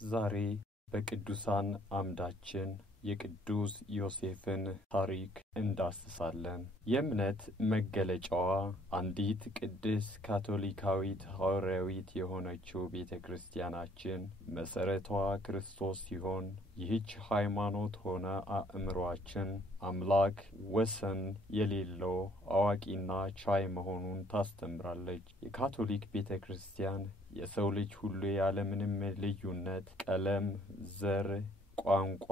ዛሬ በቅዱሳን አምዳችን የቅዱስ ዮሴፍን ታሪክ እንዳስሳለን። የእምነት መገለጫዋ አንዲት ቅድስት ካቶሊካዊት ሐዋርያዊት የሆነችው ቤተክርስቲያናችን መሰረቷ ክርስቶስ ሲሆን ይህች ሃይማኖት ሆነ አእምሮአችን አምላክ ወሰን የሌለው አዋቂና ቻይ መሆኑን ታስተምራለች። የካቶሊክ ቤተክርስቲያን የሰው ልጅ ሁሉ ያለ ምንም ልዩነት ቀለም፣ ዘር፣ ቋንቋ፣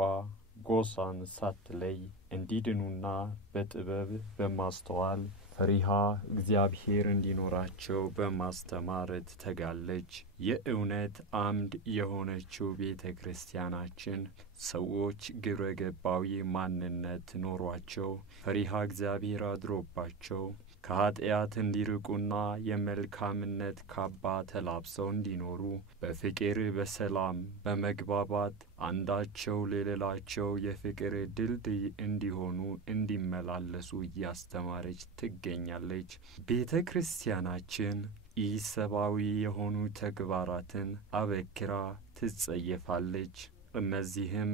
ጎሳን ሳትለይ እንዲድኑና በጥበብ በማስተዋል ፈሪሃ እግዚአብሔር እንዲኖራቸው በማስተማር ትተጋለች። የእውነት አምድ የሆነችው ቤተክርስቲያናችን ሰዎች ግብረገባዊ ማንነት ኖሯቸው ፈሪሃ እግዚአብሔር አድሮባቸው ከኃጢአት እንዲርቁና የመልካምነት ካባ ተላብሰው እንዲኖሩ በፍቅር በሰላም በመግባባት አንዳቸው ለሌላቸው የፍቅር ድልድይ እንዲሆኑ እንዲመላለሱ እያስተማረች ትገኛለች። ቤተክርስቲያናችን ኢሰብአዊ የሆኑ ተግባራትን አበክራ ትጸየፋለች። እነዚህም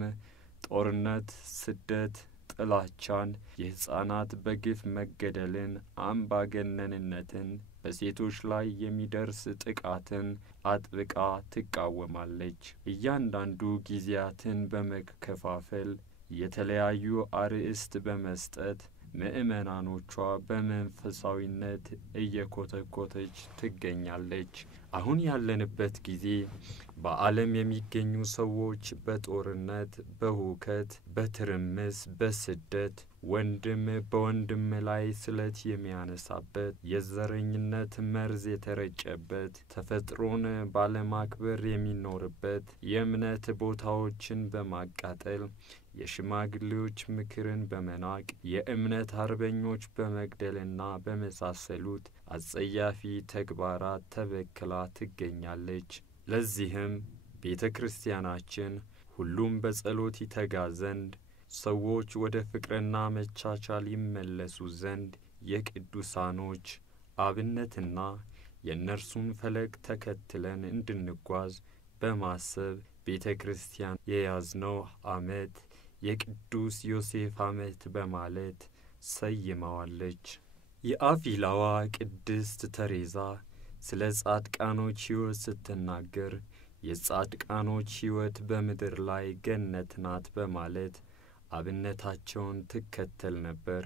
ጦርነት፣ ስደት፣ ጥላቻን፣ የሕፃናት በግፍ መገደልን፣ አምባገነንነትን፣ በሴቶች ላይ የሚደርስ ጥቃትን አጥብቃ ትቃወማለች። እያንዳንዱ ጊዜያትን በመከፋፈል የተለያዩ አርእስት በመስጠት ምእመናኖቿ በመንፈሳዊነት እየኮተኮተች ትገኛለች። አሁን ያለንበት ጊዜ በዓለም የሚገኙ ሰዎች በጦርነት፣ በሁከት፣ በትርምስ፣ በስደት ወንድም በወንድም ላይ ስለት የሚያነሳበት የዘረኝነት መርዝ የተረጨበት ተፈጥሮን ባለማክበር የሚኖርበት የእምነት ቦታዎችን በማቃጠል የሽማግሌዎች ምክርን በመናቅ የእምነት አርበኞች በመግደልና በመሳሰሉት አጸያፊ ተግባራት ተበክላ ትገኛለች። ለዚህም ቤተክርስቲያናችን ሁሉም በጸሎት ይተጋ ዘንድ ሰዎች ወደ ፍቅርና መቻቻል ይመለሱ ዘንድ የቅዱሳኖች አብነትና የእነርሱን ፈለግ ተከትለን እንድንጓዝ በማሰብ ቤተክርስቲያን የያዝነው ዓመት የቅዱስ ዮሴፍ ዓመት በማለት ሰይማዋለች። የአቪላዋ ቅድስት ተሬዛ ስለ ጻድቃኖች ሕይወት ስትናገር የጻድቃኖች ሕይወት በምድር ላይ ገነት ናት በማለት አብነታቸውን ትከተል ነበር።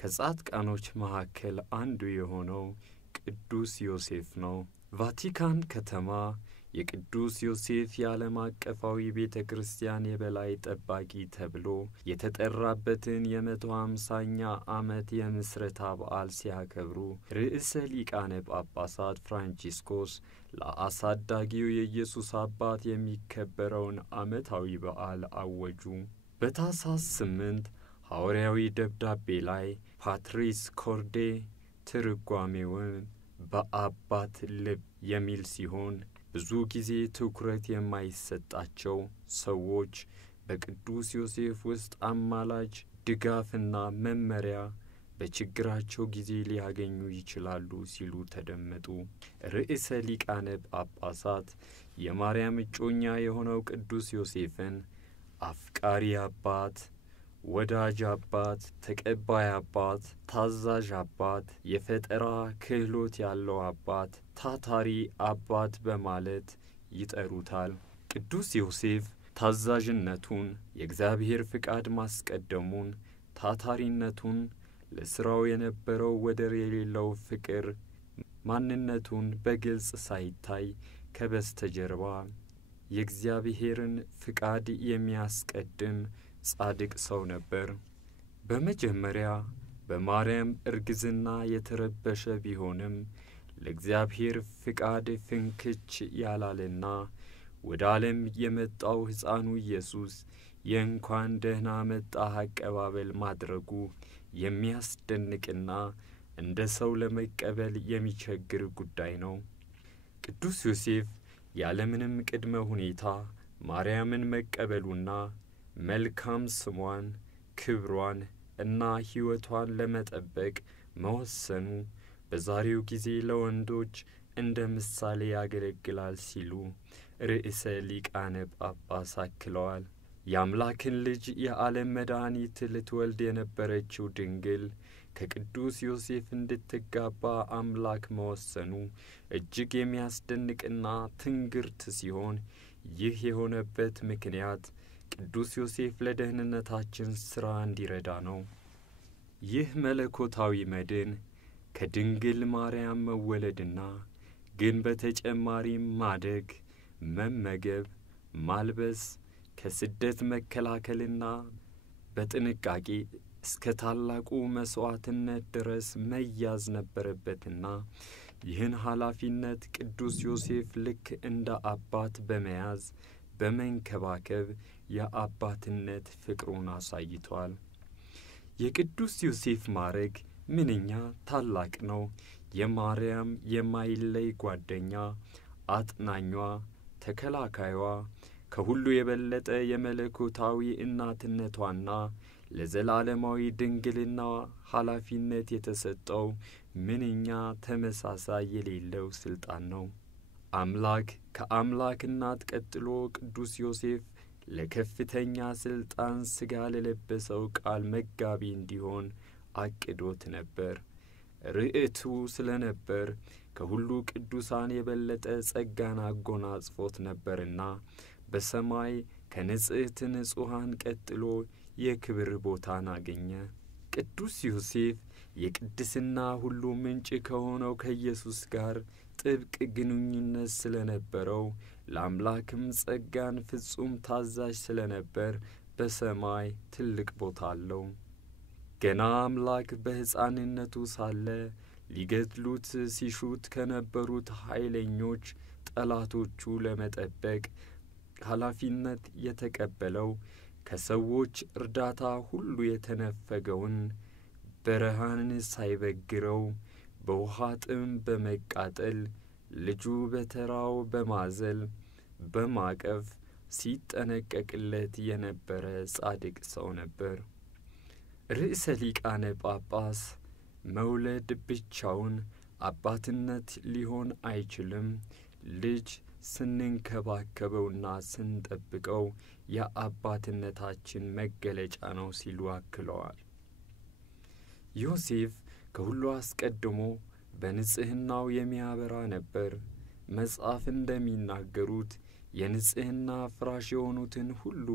ከጻድቃኖች መካከል አንዱ የሆነው ቅዱስ ዮሴፍ ነው። ቫቲካን ከተማ የቅዱስ ዮሴፍ የዓለም አቀፋዊ ቤተክርስቲያን የበላይ ጠባቂ ተብሎ የተጠራበትን የ150ኛ ዓመት የምስረታ በዓል ሲያከብሩ ርዕሰ ሊቃነ ጳጳሳት ፍራንቺስኮስ ለአሳዳጊው የኢየሱስ አባት የሚከበረውን ዓመታዊ በዓል አወጁ። በታኅሳስ 8 ሐዋርያዊ ደብዳቤ ላይ ፓትሪስ ኮርዴ ትርጓሜውን በአባት ልብ የሚል ሲሆን ብዙ ጊዜ ትኩረት የማይሰጣቸው ሰዎች በቅዱስ ዮሴፍ ውስጥ አማላጅ ድጋፍና መመሪያ በችግራቸው ጊዜ ሊያገኙ ይችላሉ ሲሉ ተደመጡ። ርዕሰ ሊቃነ ጳጳሳት የማርያም እጮኛ የሆነው ቅዱስ ዮሴፍን አፍቃሪ አባት፣ ወዳጅ አባት፣ ተቀባይ አባት፣ ታዛዥ አባት፣ የፈጠራ ክህሎት ያለው አባት፣ ታታሪ አባት በማለት ይጠሩታል። ቅዱስ ዮሴፍ ታዛዥነቱን፣ የእግዚአብሔር ፍቃድ ማስቀደሙን፣ ታታሪነቱን፣ ለሥራው የነበረው ወደር የሌለው ፍቅር ማንነቱን በግልጽ ሳይታይ ከበስተጀርባ የእግዚአብሔርን ፍቃድ የሚያስቀድም ጻድቅ ሰው ነበር። በመጀመሪያ በማርያም እርግዝና የተረበሸ ቢሆንም ለእግዚአብሔር ፍቃድ ፍንክች ያላለና ወደ ዓለም የመጣው ሕፃኑ ኢየሱስ የእንኳን ደህና መጣህ አቀባበል ማድረጉ የሚያስደንቅና እንደ ሰው ለመቀበል የሚቸግር ጉዳይ ነው። ቅዱስ ዮሴፍ ያለምንም ቅድመ ሁኔታ ማርያምን መቀበሉና መልካም ስሟን፣ ክብሯን እና ሕይወቷን ለመጠበቅ መወሰኑ በዛሬው ጊዜ ለወንዶች እንደ ምሳሌ ያገለግላል ሲሉ ርዕሰ ሊቃነ ጳጳስ አክለዋል። የአምላክን ልጅ የዓለም መድኃኒት ልትወልድ የነበረችው ድንግል ከቅዱስ ዮሴፍ እንድትጋባ አምላክ መወሰኑ እጅግ የሚያስደንቅና ትንግርት ሲሆን ይህ የሆነበት ምክንያት ቅዱስ ዮሴፍ ለደህንነታችን ሥራ እንዲረዳ ነው። ይህ መለኮታዊ መድን ከድንግል ማርያም መወለድና ግን በተጨማሪም ማደግ፣ መመገብ፣ ማልበስ፣ ከስደት መከላከልና በጥንቃቄ እስከ ታላቁ መሥዋዕትነት ድረስ መያዝ ነበረበትና ይህን ኃላፊነት ቅዱስ ዮሴፍ ልክ እንደ አባት በመያዝ በመንከባከብ የአባትነት ፍቅሩን አሳይቷል። የቅዱስ ዮሴፍ ማዕረግ ምንኛ ታላቅ ነው! የማርያም የማይለይ ጓደኛ፣ አጥናኟ፣ ተከላካይዋ፣ ከሁሉ የበለጠ የመለኮታዊ እናትነቷና ለዘላለማዊ ድንግልና ኃላፊነት የተሰጠው ምንኛ ተመሳሳይ የሌለው ሥልጣን ነው። አምላክ ከአምላክ እናት ቀጥሎ ቅዱስ ዮሴፍ ለከፍተኛ ሥልጣን ሥጋ ለለበሰው ቃል መጋቢ እንዲሆን አቅዶት ነበር። ርዕቱ ስለ ነበር ከሁሉ ቅዱሳን የበለጠ ጸጋን አጎናጽፎት ነበርና በሰማይ ከንጽሕት ንጹሐን ቀጥሎ የክብር ቦታን አገኘ። ቅዱስ ዮሴፍ የቅድስና ሁሉ ምንጭ ከሆነው ከኢየሱስ ጋር ጥብቅ ግንኙነት ስለ ነበረው ለአምላክም ጸጋን ፍጹም ታዛዥ ስለ ነበር በሰማይ ትልቅ ቦታ አለው። ገና አምላክ በሕፃንነቱ ሳለ ሊገድሉት ሲሹት ከነበሩት ኃይለኞች ጠላቶቹ ለመጠበቅ ኃላፊነት የተቀበለው ከሰዎች እርዳታ ሁሉ የተነፈገውን በረሃን ሳይበግረው በውሃ ጥም በመቃጠል ልጁ በተራው በማዘል በማቀፍ ሲጠነቀቅለት የነበረ ጻድቅ ሰው ነበር። ርዕሰ ሊቃነ ጳጳስ መውለድ ብቻውን አባትነት ሊሆን አይችልም። ልጅ ስንንከባከበውና ስንጠብቀው የአባትነታችን መገለጫ ነው ሲሉ አክለዋል። ዮሴፍ ከሁሉ አስቀድሞ በንጽሕናው የሚያበራ ነበር። መጽሐፍ እንደሚናገሩት የንጽሕና ፍራሽ የሆኑትን ሁሉ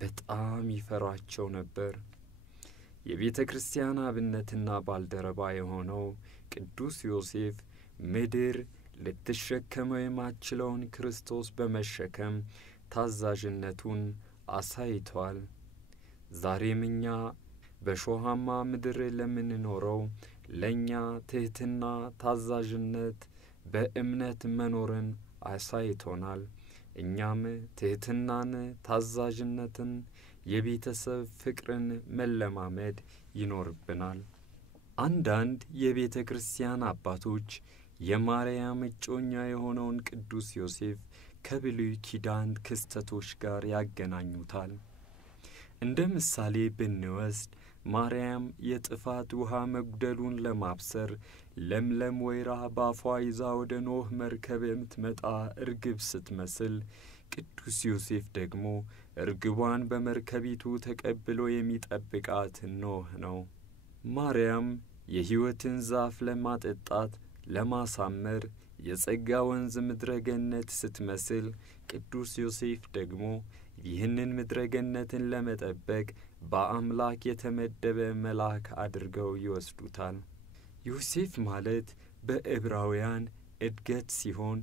በጣም ይፈራቸው ነበር። የቤተ ክርስቲያን አብነትና ባልደረባ የሆነው ቅዱስ ዮሴፍ ምድር ልትሸከመው የማትችለውን ክርስቶስ በመሸከም ታዛዥነቱን አሳይቷል። ዛሬም እኛ በሾሃማ ምድር ለምንኖረው ለእኛ ትሕትና፣ ታዛዥነት በእምነት መኖርን አሳይቶናል። እኛም ትሕትናን፣ ታዛዥነትን፣ የቤተሰብ ፍቅርን መለማመድ ይኖርብናል። አንዳንድ የቤተ ክርስቲያን አባቶች የማርያም እጮኛ የሆነውን ቅዱስ ዮሴፍ ከብሉይ ኪዳን ክስተቶች ጋር ያገናኙታል። እንደ ምሳሌ ብንወስድ ማርያም የጥፋት ውሃ መጉደሉን ለማብሰር ለምለም ወይራ ባፏ ይዛ ወደ ኖህ መርከብ የምትመጣ እርግብ ስትመስል፣ ቅዱስ ዮሴፍ ደግሞ እርግቧን በመርከቢቱ ተቀብሎ የሚጠብቃት ኖህ ነው። ማርያም የሕይወትን ዛፍ ለማጠጣት ለማሳመር የጸጋ ወንዝ ምድረ ገነት ስትመስል፣ ቅዱስ ዮሴፍ ደግሞ ይህንን ምድረ ገነትን ለመጠበቅ በአምላክ የተመደበ መልአክ አድርገው ይወስዱታል። ዮሴፍ ማለት በዕብራውያን እድገት ሲሆን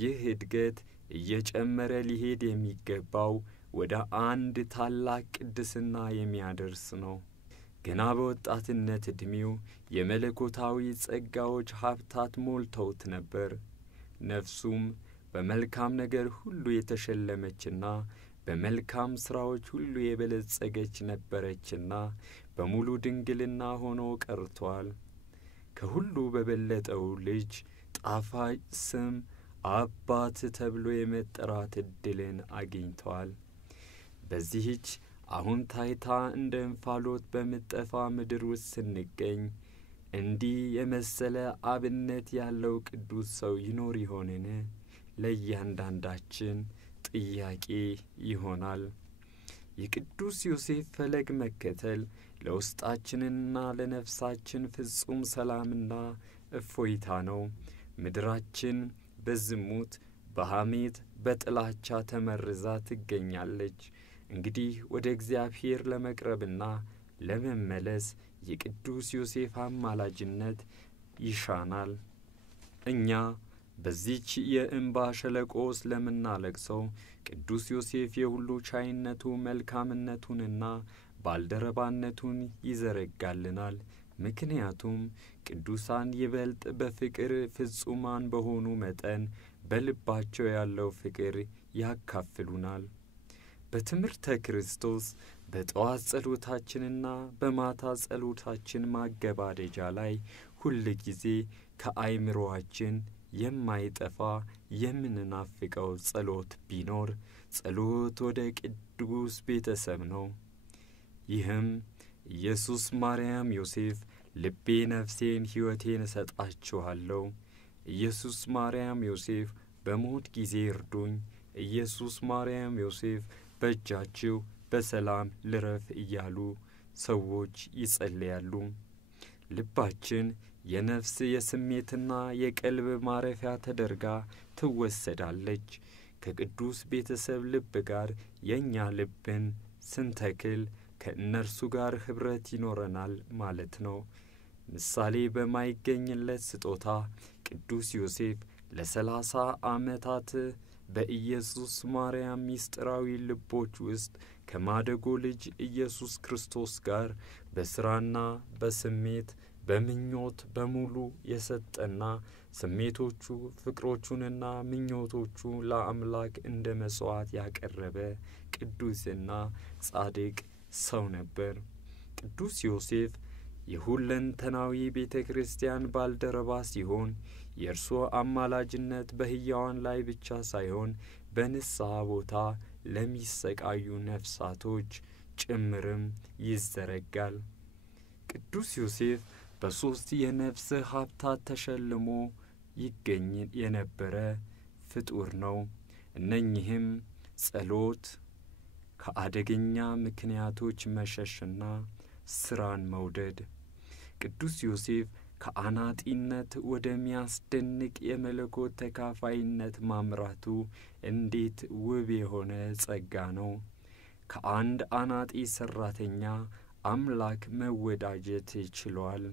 ይህ እድገት እየጨመረ ሊሄድ የሚገባው ወደ አንድ ታላቅ ቅድስና የሚያደርስ ነው። ገና በወጣትነት ዕድሜው የመለኮታዊ ጸጋዎች ሀብታት ሞልተውት ነበር። ነፍሱም በመልካም ነገር ሁሉ የተሸለመችና በመልካም ሥራዎች ሁሉ የበለጸገች ነበረችና በሙሉ ድንግልና ሆኖ ቀርቷል። ከሁሉ በበለጠው ልጅ ጣፋጭ ስም አባት ተብሎ የመጠራት ዕድልን አግኝቷል። በዚህች አሁን ታይታ እንደ እንፋሎት በምትጠፋ ምድር ውስጥ ስንገኝ እንዲህ የመሰለ አብነት ያለው ቅዱስ ሰው ይኖር ይሆንን? ለእያንዳንዳችን ጥያቄ ይሆናል። የቅዱስ ዮሴፍ ፈለግ መከተል ለውስጣችንና ለነፍሳችን ፍጹም ሰላምና እፎይታ ነው። ምድራችን በዝሙት፣ በሐሜት፣ በጥላቻ ተመርዛ ትገኛለች። እንግዲህ ወደ እግዚአብሔር ለመቅረብና ለመመለስ የቅዱስ ዮሴፍ አማላጅነት ይሻናል። እኛ በዚች የእንባ ሸለቆ ስለምናለቅሰው ቅዱስ ዮሴፍ የሁሉ ቻይነቱ መልካምነቱንና ባልደረባነቱን ይዘረጋልናል። ምክንያቱም ቅዱሳን ይበልጥ በፍቅር ፍጹማን በሆኑ መጠን በልባቸው ያለው ፍቅር ያካፍሉናል። በትምህርተ ክርስቶስ በጠዋት ጸሎታችንና በማታ ጸሎታችን ማገባደጃ ላይ ሁል ጊዜ ከአይምሮአችን የማይጠፋ የምንናፍቀው ጸሎት ቢኖር ጸሎት ወደ ቅዱስ ቤተሰብ ነው። ይህም ኢየሱስ ማርያም ዮሴፍ ልቤ ነፍሴን ሕይወቴን እሰጣችኋለሁ፣ ኢየሱስ ማርያም ዮሴፍ በሞት ጊዜ እርዱኝ፣ ኢየሱስ ማርያም ዮሴፍ በእጃችሁ በሰላም ልረፍ እያሉ ሰዎች ይጸልያሉ። ልባችን የነፍስ የስሜትና የቀልብ ማረፊያ ተደርጋ ትወሰዳለች። ከቅዱስ ቤተሰብ ልብ ጋር የእኛ ልብን ስንተክል ከእነርሱ ጋር ኅብረት ይኖረናል ማለት ነው። ምሳሌ በማይገኝለት ስጦታ ቅዱስ ዮሴፍ ለ30 ዓመታት በኢየሱስ ማርያም ምስጢራዊ ልቦች ውስጥ ከማደጎ ልጅ ኢየሱስ ክርስቶስ ጋር በሥራና በስሜት በምኞት በሙሉ የሰጠና ስሜቶቹ ፍቅሮቹንና ምኞቶቹ ለአምላክ እንደ መሥዋዕት ያቀረበ ቅዱስና ጻድቅ ሰው ነበር። ቅዱስ ዮሴፍ የሁለንተናዊ ቤተ ክርስቲያን ባልደረባ ሲሆን የእርሱ አማላጅነት በሕያዋን ላይ ብቻ ሳይሆን በንስሐ ቦታ ለሚሰቃዩ ነፍሳቶች ጭምርም ይዘረጋል። ቅዱስ ዮሴፍ በሦስት የነፍስ ሀብታት ተሸልሞ ይገኝ የነበረ ፍጡር ነው። እነኚህም ጸሎት፣ ከአደገኛ ምክንያቶች መሸሽና ሥራን መውደድ። ቅዱስ ዮሴፍ ከአናጢነት ወደሚያስደንቅ የመለኮት ተካፋይነት ማምራቱ እንዴት ውብ የሆነ ጸጋ ነው! ከአንድ አናጢ ሠራተኛ አምላክ መወዳጀት ችሏል።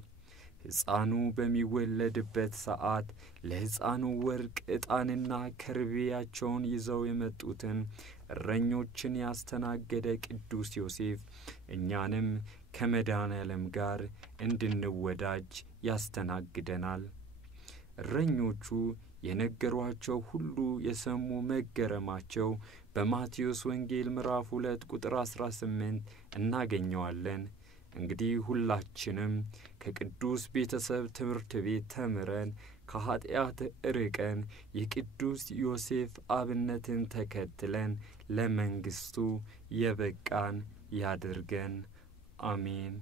ሕፃኑ በሚወለድበት ሰዓት ለሕፃኑ ወርቅ ዕጣንና ከርቤያቸውን ይዘው የመጡትን እረኞችን ያስተናገደ ቅዱስ ዮሴፍ እኛንም ከመድኃኔዓለም ጋር እንድንወዳጅ ያስተናግደናል። እረኞቹ የነገሯቸው ሁሉ የሰሙ መገረማቸው በማቴዎስ ወንጌል ምዕራፍ 2 ቁጥር 18 እናገኘዋለን። እንግዲህ ሁላችንም ከቅዱስ ቤተሰብ ትምህርት ቤት ተምረን ከኀጢአት ርቀን የቅዱስ ዮሴፍ አብነትን ተከትለን ለመንግሥቱ የበቃን ያድርገን። አሜን።